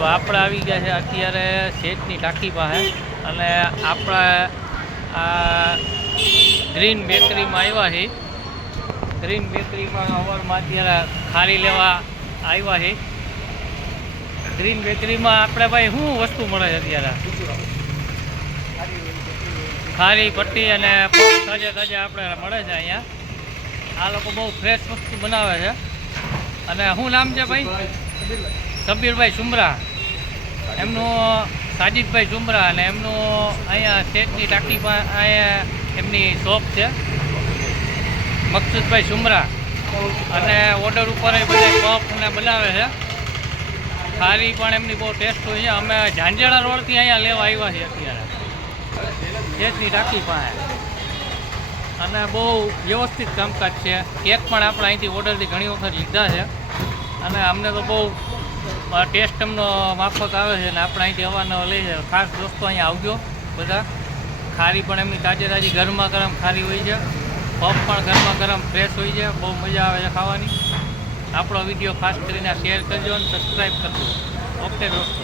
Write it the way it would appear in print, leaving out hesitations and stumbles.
તો આપણે આવી ગયા છે અત્યારે શેઠની ટાંકી પાસે અને આપણા આ ગ્રીન બેકરીમાં આવ્યા છે. ગ્રીન બેકરીમાં અવારમાં અત્યારે ખારી લેવા આવ્યા છે. ગ્રીન બેકરીમાં આપણે ભાઈ શું વસ્તુ મળે છે અત્યારે? ખારી પટ્ટી અને પગ તાજા આપણે મળે છે અહીંયા. આ લોકો બહુ ફ્રેશ વસ્તુ બનાવે છે. અને શું નામ છે ભાઈ? સબીરભાઈ સુમરા, એમનું સાજીદભાઈ સુમરા, અને એમનું અહીંયા શેઠની ટાંકી અહીંયા એમની શોપ છે, મકસુદભાઈ સુમરા. અને ઓર્ડર ઉપર એ બધા કપ ને બનાવે છે. ખારી પણ એમની બહુ ટેસ્ટ હોય છે. અમે ઝાંઝેડા રોડથી અહીંયા લેવા આવ્યા છીએ અત્યારે શેઠની ટાંકી પાસે. અને બહુ વ્યવસ્થિત કામકાજ છે. કેક પણ આપણે અહીંથી ઓર્ડરથી ઘણી વખત લીધા છે અને અમને તો બહુ ટેસ્ટ એમનો માફક આવે છે. અને આપણે અહીંથી અવારનવાર લઈ જાય. ખાસ દોસ્તો અહીંયા આવજો બધા. ખારી પણ એમની તાજી ગરમા ગરમ ખારી હોય છે. પફ પણ ગરમા ગરમ ફ્રેશ હોય છે. બહુ મજા આવે છે ખાવાની. આપણો વિડીયો ખાસ કરીને શેર કરજો અને સબસ્ક્રાઈબ કરજો. ઓકે દોસ્તો.